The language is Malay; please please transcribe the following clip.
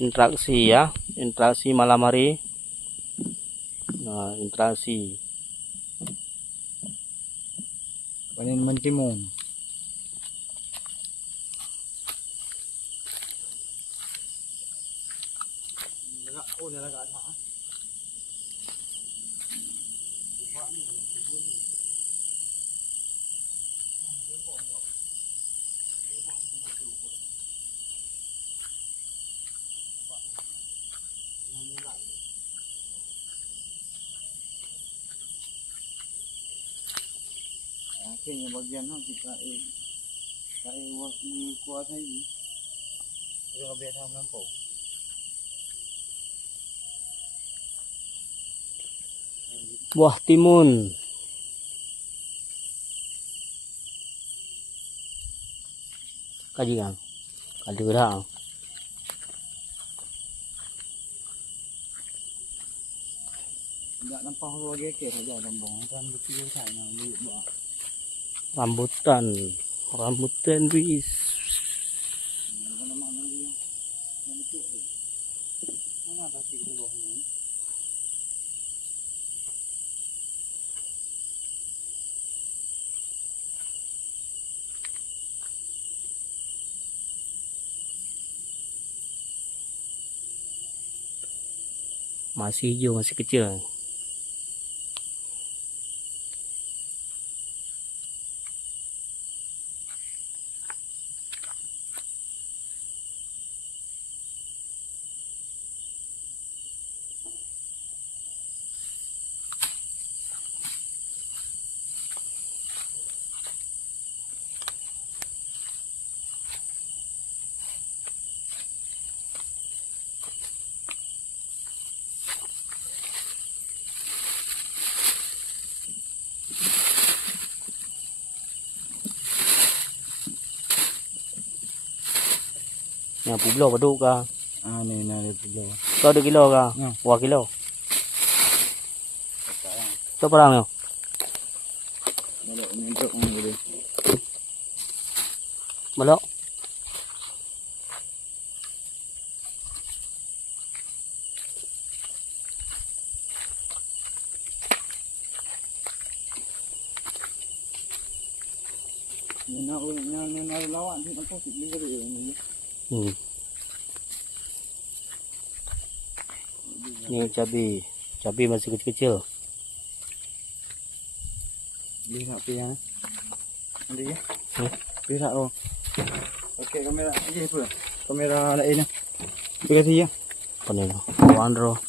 interaksi ya, interaksi malam hari. Nah, interaksi panin mentimong. Akhirnya bagian kita waktu kuasa ini udah biasa melampau. buah timun. Kaji kan, kaji gerak. Enggak nampak lagi ke saja lambung kan kecil saya lihat buat Rambutan wis. mana dia itu mana pasti itu bohong. Masih hijau, masih kecil. Yang publo paduk ka. Ni pula. Kau 2 kilo ka? Ya. Wah kilo. Itu perang yo. Balok mentok ni. Balok. Nak lawan ni apa sih ni. Ini cabai masih kecil-kecil. Lihat piang. Nanti ya. Lihat oh. Okey kamera ini pula. Kamera lain ni. Terima kasih ya. Panino. Wandro.